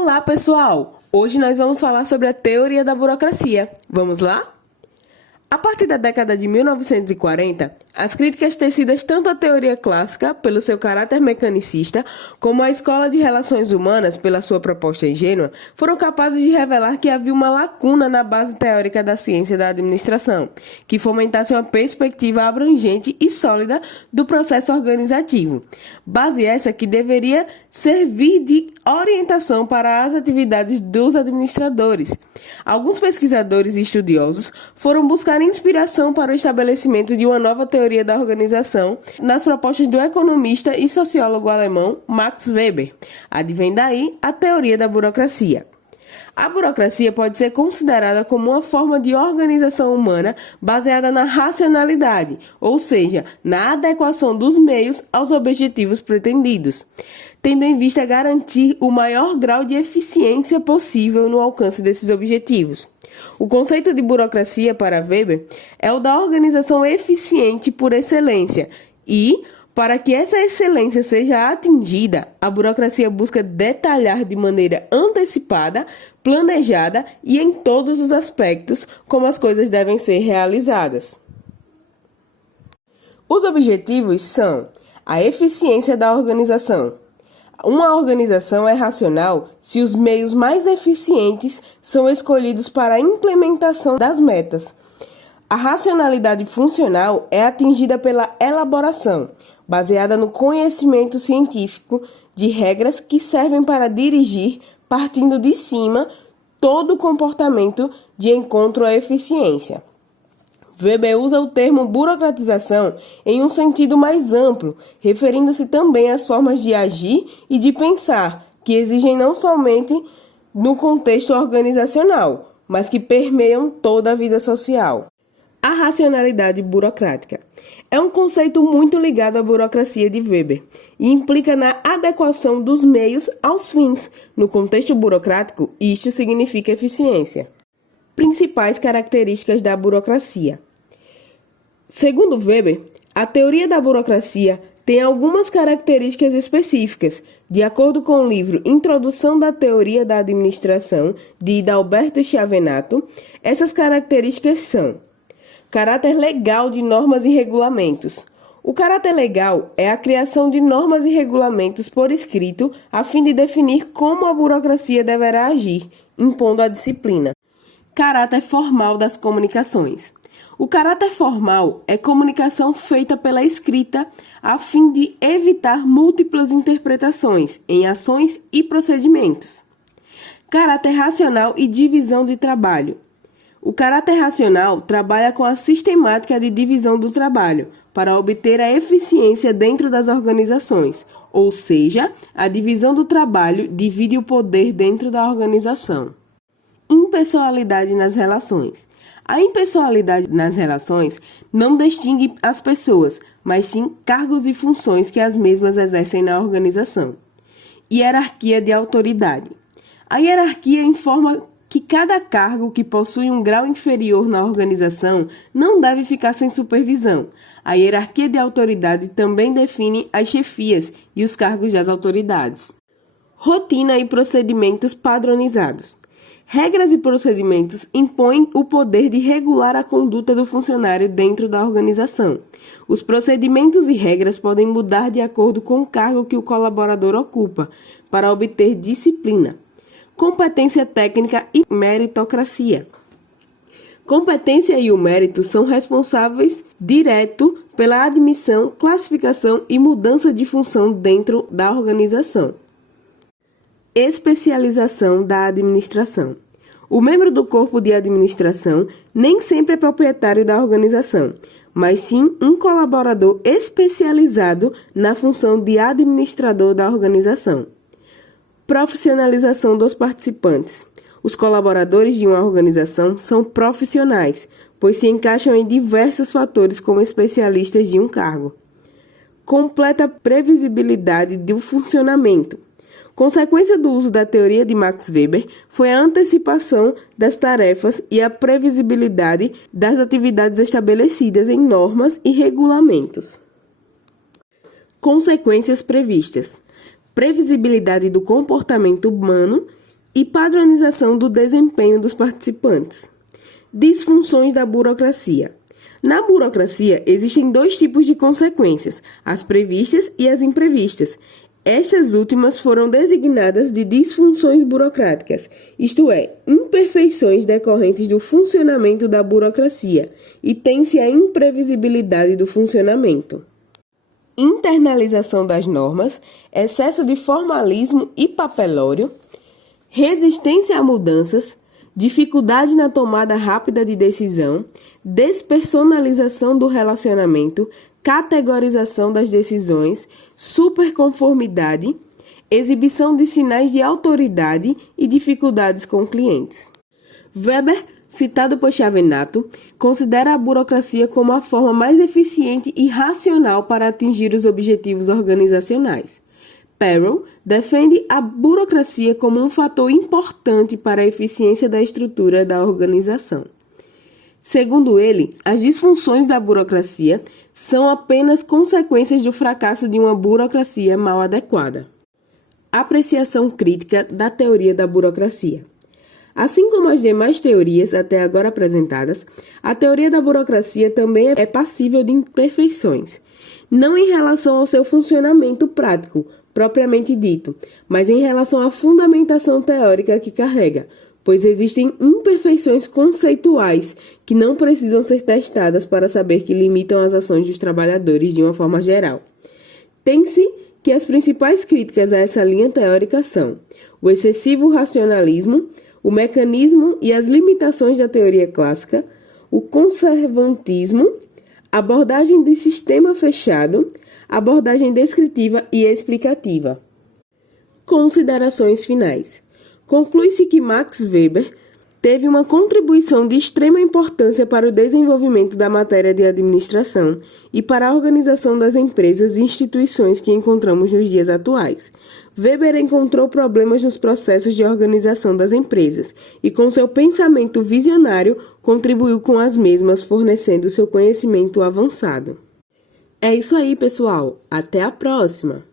Olá, pessoal! Hoje nós vamos falar sobre a teoria da burocracia. Vamos lá? A partir da década de 1940, as críticas tecidas tanto à teoria clássica, pelo seu caráter mecanicista, como à escola de relações humanas, pela sua proposta ingênua, foram capazes de revelar que havia uma lacuna na base teórica da ciência da administração, que fomentasse uma perspectiva abrangente e sólida do processo organizativo. Base essa que deveria servir de orientação para as atividades dos administradores. Alguns pesquisadores e estudiosos foram buscar inspiração para o estabelecimento de uma nova teoria da organização nas propostas do economista e sociólogo alemão Max Weber. Advém daí a teoria da burocracia. A burocracia pode ser considerada como uma forma de organização humana baseada na racionalidade, ou seja, na adequação dos meios aos objetivos pretendidos, tendo em vista garantir o maior grau de eficiência possível no alcance desses objetivos. O conceito de burocracia para Weber é o da organização eficiente por excelência e, para que essa excelência seja atingida, a burocracia busca detalhar de maneira antecipada, planejada e em todos os aspectos como as coisas devem ser realizadas. Os objetivos são a eficiência da organização. Uma organização é racional se os meios mais eficientes são escolhidos para a implementação das metas. A racionalidade funcional é atingida pela elaboração, baseada no conhecimento científico de regras que servem para dirigir, partindo de cima, todo o comportamento de encontro à eficiência. Weber usa o termo burocratização em um sentido mais amplo, referindo-se também às formas de agir e de pensar, que exigem não somente no contexto organizacional, mas que permeiam toda a vida social. A racionalidade burocrática é um conceito muito ligado à burocracia de Weber e implica na adequação dos meios aos fins. No contexto burocrático, isto significa eficiência. Principais características da burocracia. Segundo Weber, a teoria da burocracia tem algumas características específicas. De acordo com o livro Introdução da Teoria da Administração, de Dalberto Chiavenato, essas características são: caráter legal de normas e regulamentos. O caráter legal é a criação de normas e regulamentos por escrito a fim de definir como a burocracia deverá agir, impondo a disciplina. Caráter formal das comunicações. O caráter formal é comunicação feita pela escrita a fim de evitar múltiplas interpretações em ações e procedimentos. Caráter racional e divisão de trabalho. O caráter racional trabalha com a sistemática de divisão do trabalho para obter a eficiência dentro das organizações, ou seja, a divisão do trabalho divide o poder dentro da organização. Impessoalidade nas relações. A impessoalidade nas relações não distingue as pessoas, mas sim cargos e funções que as mesmas exercem na organização. Hierarquia de autoridade. A hierarquia informa que cada cargo que possui um grau inferior na organização não deve ficar sem supervisão. A hierarquia de autoridade também define as chefias e os cargos das autoridades. Rotina e procedimentos padronizados. Regras e procedimentos impõem o poder de regular a conduta do funcionário dentro da organização. Os procedimentos e regras podem mudar de acordo com o cargo que o colaborador ocupa, para obter disciplina. Competência técnica e meritocracia. Competência e o mérito são responsáveis direto pela admissão, classificação e mudança de função dentro da organização. Especialização da administração. O membro do corpo de administração nem sempre é proprietário da organização, mas sim um colaborador especializado na função de administrador da organização. Profissionalização dos participantes. Os colaboradores de uma organização são profissionais, pois se encaixam em diversos fatores como especialistas de um cargo. Completa previsibilidade do funcionamento. Consequência do uso da teoria de Max Weber foi a antecipação das tarefas e a previsibilidade das atividades estabelecidas em normas e regulamentos. Consequências previstas. Previsibilidade do comportamento humano e padronização do desempenho dos participantes. Disfunções da burocracia. Na burocracia, existem dois tipos de consequências, as previstas e as imprevistas. Estas últimas foram designadas de disfunções burocráticas, isto é, imperfeições decorrentes do funcionamento da burocracia, e tem-se a imprevisibilidade do funcionamento. Internalização das normas, excesso de formalismo e papelório, resistência a mudanças, dificuldade na tomada rápida de decisão, despersonalização do relacionamento, categorização das decisões, superconformidade, exibição de sinais de autoridade e dificuldades com clientes. Weber, citado por Chavenato, considera a burocracia como a forma mais eficiente e racional para atingir os objetivos organizacionais. Perrow defende a burocracia como um fator importante para a eficiência da estrutura da organização. Segundo ele, as disfunções da burocracia são apenas consequências do fracasso de uma burocracia mal adequada. Apreciação crítica da teoria da burocracia. Assim como as demais teorias até agora apresentadas, a teoria da burocracia também é passível de imperfeições, não em relação ao seu funcionamento prático, propriamente dito, mas em relação à fundamentação teórica que carrega, pois existem imperfeições conceituais que não precisam ser testadas para saber que limitam as ações dos trabalhadores de uma forma geral. Tem-se que as principais críticas a essa linha teórica são o excessivo racionalismo, o mecanismo e as limitações da teoria clássica, o conservantismo, abordagem de sistema fechado, abordagem descritiva e explicativa. Considerações finais. Conclui-se que Max Weber teve uma contribuição de extrema importância para o desenvolvimento da matéria de administração e para a organização das empresas e instituições que encontramos nos dias atuais. Weber encontrou problemas nos processos de organização das empresas e, com seu pensamento visionário, contribuiu com as mesmas, fornecendo seu conhecimento avançado. É isso aí, pessoal. Até a próxima!